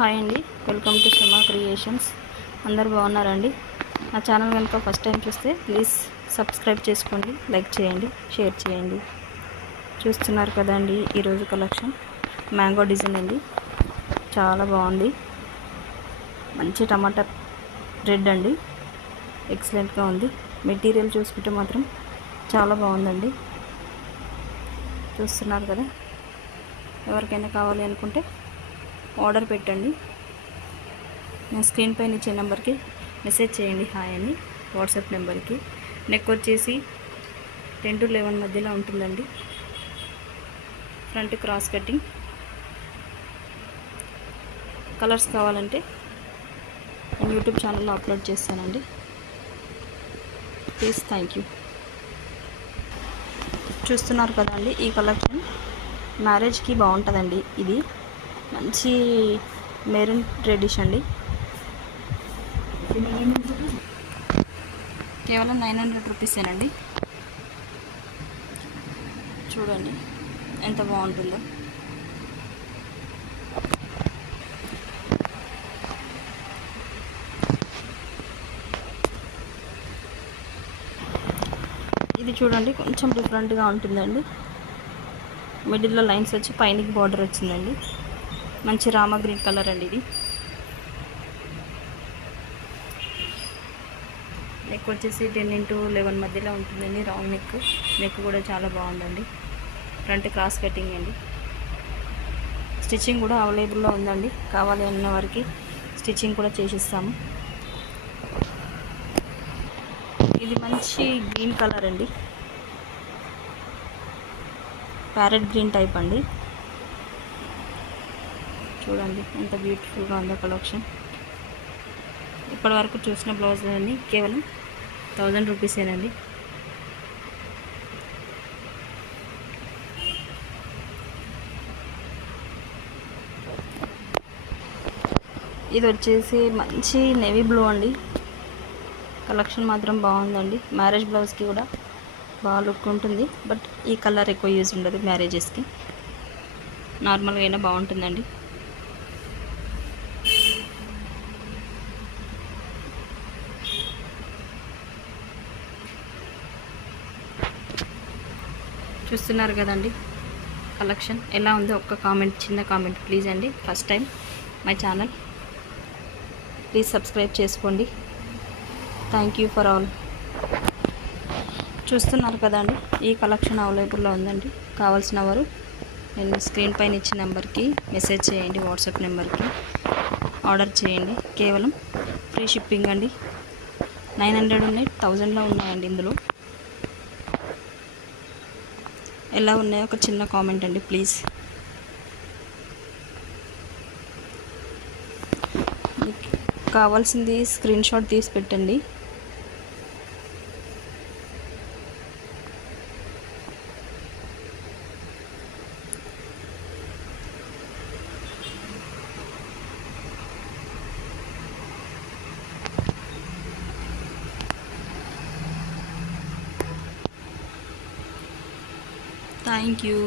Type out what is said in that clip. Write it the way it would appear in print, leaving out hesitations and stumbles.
Hi అండి, welcome to Suma creations. అందరు బాగున్నారండి. నా ఛానల్ కనుక ఫస్ట్ టైం చూస్తే ప్లీజ్ సబ్స్క్రైబ్ చేసుకోండి, లైక్ చేయండి, షేర్ చేయండి. చూస్తున్నారు కదండి, ఈరోజు కలెక్షన్ మ్యాంగో డిజైన్ అండి. చాలా బాగుంది. మంచి టమాటా రెడ్ అండి, ఎక్సలెంట్గా ఉంది. మెటీరియల్ చూసుకుంటే మాత్రం చాలా బాగుందండి. చూస్తున్నారు కదా, ఎవరికైనా కావాలి అనుకుంటే ఆర్డర్ పెట్టండి. నా స్క్రీన్ పైన ఇచ్చే నెంబర్కి మెసేజ్ చేయండి హాయ్ అని, వాట్సాప్ నెంబర్కి. నెక్ వచ్చేసి 10 to 11 మధ్యలో ఉంటుందండి. Front cross cutting. కలర్స్ కావాలంటే నేను యూట్యూబ్ ఛానల్లో అప్లోడ్ చేస్తానండి. Please thank you. చూస్తున్నారు కదండి, ఈ కలెక్షన్ మ్యారేజ్కి బాగుంటుందండి. ఇది మంచి మెరూన్ రెడ్డిష్ అండి. కేవలం 900 రూపీసేనండి. చూడండి ఎంత బాగుంటుందో. ఇది చూడండి, కొంచెం డిఫరెంట్గా ఉంటుందండి. మిడిల్లో లైన్స్ వచ్చి పైనకి బార్డర్ వచ్చిందండి. మంచి రామా గ్రీన్ కలర్ అండి. ఇది నెక్ వచ్చేసి 10 to 11 మధ్యలో ఉంటుందండి. రౌండ్ నెక్ కూడా చాలా బాగుందండి. ఫ్రంట్ క్రాస్ కటింగ్ అండి. స్టిచ్చింగ్ కూడా అవైలబుల్లో ఉందండి. కావాలి అన్న వారికి స్టిచ్చింగ్ కూడా చేసిస్తాము. ఇది మంచి గ్రీన్ కలర్ అండి, ప్యారెట్ గ్రీన్ టైప్ అండి. చూడండి ఎంత బ్యూటిఫుల్గా ఉందో కలెక్షన్. ఇప్పటి వరకు చూసిన బ్లౌజ్ అన్ని కేవలం 1000 రూపీసేనండి. ఇది వచ్చేసి మంచి నేవీ బ్లూ అండి. కలెక్షన్ మాత్రం బాగుందండి. మ్యారేజ్ బ్లౌజ్కి కూడా బాగా లుక్ ఉంటుంది. బట్ ఈ కలర్ ఎక్కువ యూజ్ ఉండదు మ్యారేజెస్కి. నార్మల్గా అయినా బాగుంటుందండి. చూస్తున్నారు కదండి, కలెక్షన్ ఎలా ఉందో ఒక్క కామెంట్, చిన్న కామెంట్ ప్లీజ్ అండి. First time my channel, please subscribe చేసుకోండి. Thank you for all. చూస్తున్నారు కదండి, ఈ కలెక్షన్ అవైలబుల్లో ఉందండి. కావాల్సిన వారు నేను స్క్రీన్ పైన ఇచ్చిన నెంబర్కి మెసేజ్ చేయండి, వాట్సాప్ నెంబర్కి ఆర్డర్ చేయండి. కేవలం ఫ్రీ షిప్పింగ్ అండి. 900 ఉన్నాయి, 1000లో ఉన్నాయండి. ఇందులో ఎలా ఉన్నాయో ఒక చిన్న కామెంట్ అండి ప్లీజ్. కావాల్సింది స్క్రీన్ షాట్ తీసి పెట్టండి. Thank you.